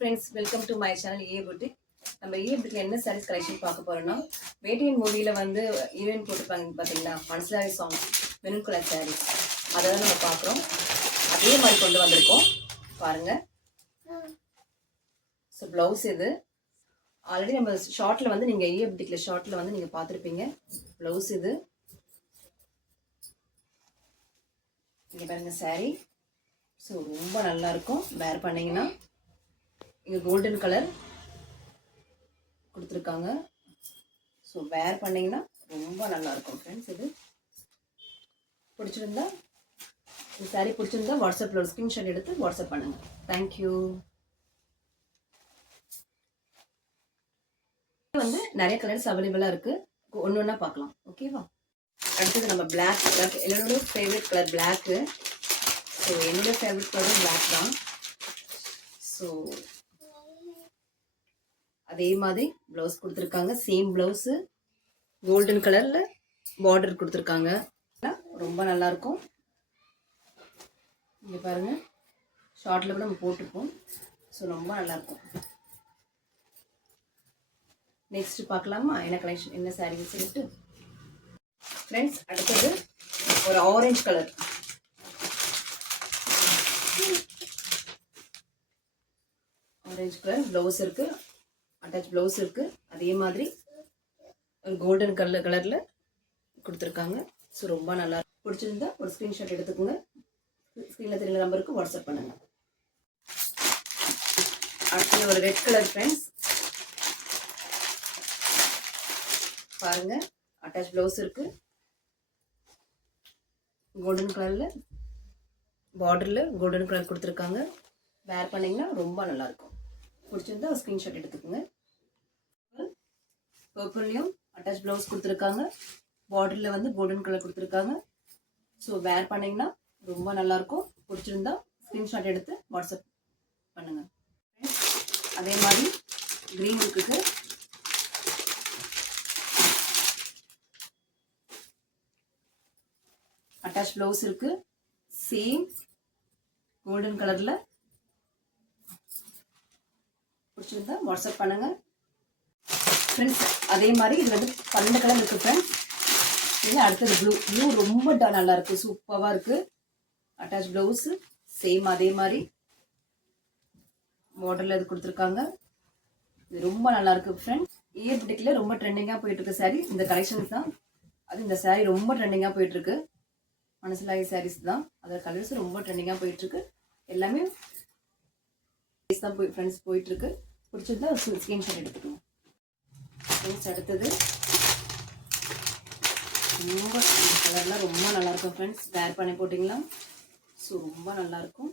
Friends, welcome to my channel A boutique. நம்ம ஏ புட்டிக்ல என்ன saris collection பார்க்க போறோம்னா, வேட்டையன் மூவில வந்து ஹீரோயின் போட்டிருப்பாங்க பார்த்தீங்களா, மனசிலாரி சாங் மெரூன் கலர் சாரீஸ், அதை தான் நம்ம பார்க்குறோம். அதே மாதிரி கொண்டு வந்திருக்கோம் பாருங்க. ஸோ ப்ளவுஸ் இது ஆல்ரெடி நம்ம ஷார்ட்ல வந்து நீங்க ஏ புட்டிக்ல ஷார்ட்ல வந்து நீங்க பார்த்துருப்பீங்க. ப்ளவுஸ் இது இங்க பாருங்க சாரீ. ஸோ ரொம்ப நல்லா இருக்கும் வேர் பண்ணீங்கன்னா. இங்கே கோல்டன் கலர் கொடுத்துருக்காங்க. ஸோ வேர் பண்ணிங்கன்னா ரொம்ப நல்லாயிருக்கும் ஃப்ரெண்ட்ஸ். இது பிடிச்சிருந்தா, இந்த சாரீ பிடிச்சிருந்தா வாட்ஸ்அப்பில் ஒரு ஸ்க்ரீன்ஷாட் எடுத்து வாட்ஸ்அப் பண்ணுங்கள். தேங்க்யூ. வந்து நிறைய கலர்ஸ் அவைலபிளாக இருக்குது. ஒன்று ஒன்றா பார்க்கலாம். ஓகேவா? அடுத்தது நம்ம பிளாக் கலர், என்னோட ஃபேவரட் கலர் பிளாக்கு. ஸோ என்னோட ஃபேவரட் கலரும் பிளாக் தான். ஸோ அதே மாதிரி ப்ளவுஸ் கொடுத்துருக்காங்க. சேம் ப்ளவுஸு கோல்டன் கலரில் பார்டர் கொடுத்துருக்காங்க. ரொம்ப நல்லாயிருக்கும். இங்கே பாருங்கள், ஷார்ட்டில் கூட நம்ம போட்டிருப்போம். ஸோ ரொம்ப நல்லாயிருக்கும். நெக்ஸ்ட் பார்க்கலாமா என்ன கலெக்ஷன், என்ன சாரீ சொல்லிட்டு ஃப்ரெண்ட்ஸ். அடுத்தது ஒரு orange colour. Orange colour blouse இருக்குது, அட்டாச் ப்ளவுஸ் இருக்குது. அதே மாதிரி ஒரு கோல்டன் கலரில் கொடுத்துருக்காங்க. ஸோ ரொம்ப நல்லா பிடிச்சிருந்தா ஒரு ஸ்க்ரீன்ஷாட் எடுத்துக்கோங்க. ஸ்க்ரீனில் தெரியல நம்பருக்கு வாட்ஸ்அப் பண்ணுங்கள். அடுத்து ஒரு ரெட் கலர் ஃப்ரெண்ட்ஸ் பாருங்கள். அட்டாச் ப்ளவுஸ் இருக்குது, கோல்டன் கலரில் பார்டரில் கோல்டன் கலர் கொடுத்துருக்காங்க. வேர் பண்ணிங்கன்னா ரொம்ப நல்லாயிருக்கும். பிடிச்சிருந்தா ஒரு ஸ்க்ரீன்ஷாட் எடுத்துக்கோங்க. பர்பிள்லையும் அட்டாச் ப்ளவுஸ் கொடுத்துருக்காங்க, பார்டரில் வந்து கோல்டன் கலர் கொடுத்துருக்காங்க. ஸோ வேர் பண்ணிங்கன்னா ரொம்ப நல்லாயிருக்கும். பிடிச்சிருந்தா ஸ்க்ரீன்ஷாட் எடுத்து வாட்ஸ்அப் பண்ணுங்கள். அதே மாதிரி க்ரீன் இருக்குது. அட்டாச் ப்ளவுஸ் இருக்குது, சேம் கோல்டன் கலரில். பிடிச்சிருந்தா வாட்ஸ்அப் பண்ணுங்கள் ஃப்ரெண்ட்ஸ். அதே மாதிரி இது வந்து 12 கலர் இருக்குது ஃப்ரெண்ட்ஸ். இல்லை அடுத்தது ப்ளூ ரொம்ப நல்லா இருக்குது, சூப்பராக இருக்குது. அட்டாச் ப்ளவுஸு சேம் அதே மாதிரி மாடலில் இது கொடுத்துருக்காங்க. இது ரொம்ப நல்லா இருக்குது ஃப்ரெண்ட்ஸ். ஏ புட்டிக்ல ரொம்ப ட்ரெண்டிங்காக போயிட்டு இருக்கு சாரீ இந்த கலெக்ஷன்ஸ் தான். அது இந்த சாரீ ரொம்ப ட்ரெண்டிங்காக போயிட்டு இருக்கு. மனசிலாகி சாரீஸ் தான், அதோட கலர்ஸ் ரொம்ப ட்ரெண்டிங்காக போயிட்டு இருக்கு. எல்லாமே தான் ஃப்ரெண்ட்ஸ் போயிட்டு இருக்கு. பிடிச்சிருந்தா ஸ்க்ரீன்ஷாட் எடுத்துக்கோங்க ஃப்ரெண்ட்ஸ். அடுத்தது ரொம்ப கலர்லாம் ரொம்ப நல்லாயிருக்கும் ஃப்ரெண்ட்ஸ். வேர் பண்ணி போட்டிங்களா ஸோ ரொம்ப நல்லாயிருக்கும்.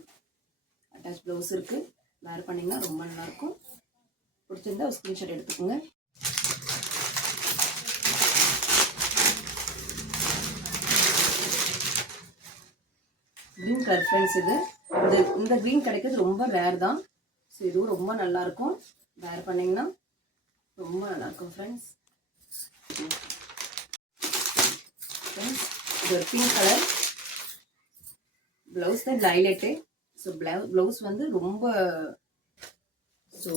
அட்டாச் ப்ளவுஸ் இருக்குது, வேர் பண்ணிங்கன்னா ரொம்ப நல்லாயிருக்கும். பிடிச்சிருந்தா ஒரு ஸ்க்ரீன்ஷாட் எடுத்துக்கோங்க. Green colour friends. இந்த க்ரீன் கிடைக்கிறது ரொம்ப ரேர் தான். ஸோ இதுவும் ரொம்ப நல்லாயிருக்கும். வேர் பண்ணிங்கன்னா ரொம்ப நல்லாயிருக்கும் ஃப்ரெண்ட்ஸ். இது ஒரு பிங்க் கலர் ப்ளவுஸ் தான், இந்த ஹைலைட்டு. ஸோ ப்ளவுஸ் வந்து ரொம்ப ஸோ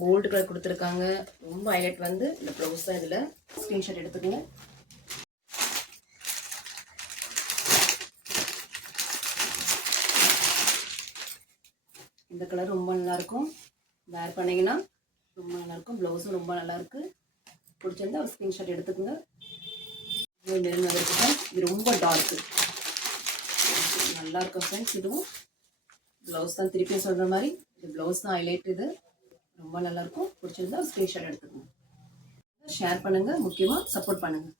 கோல்டு கலர் கொடுத்துருக்காங்க. ரொம்ப ஹைலைட் வந்து இந்த ப்ளவுஸ் தான். இதில் ஸ்க்ரீன்ஷாட் எடுத்துக்கோங்க. இந்த கலர் ரொம்ப நல்லாயிருக்கும். வேர் பண்ணிங்கன்னா ரொம்ப நல்லாயிருக்கும். ப்ளவுஸும் ரொம்ப நல்லாயிருக்கு. பிடிச்சிருந்தா ஒரு ஸ்க்ரீன்ஷாட் எடுத்துக்கோங்க. இது ரொம்ப டார்க்கு நல்லாயிருக்கும் ஃப்ரெண்ட்ஸ். இதுவும் ப்ளவுஸ் தான், திருப்பியும் சொல்கிற மாதிரி இது ப்ளவுஸ் தான் ஹைலைட். இது ரொம்ப நல்லாயிருக்கும். பிடிச்சிருந்தா ஒரு ஸ்க்ரீன்ஷாட் எடுத்துக்கோங்க. ஷேர் பண்ணுங்கள், முக்கியமாக சப்போர்ட் பண்ணுங்கள்.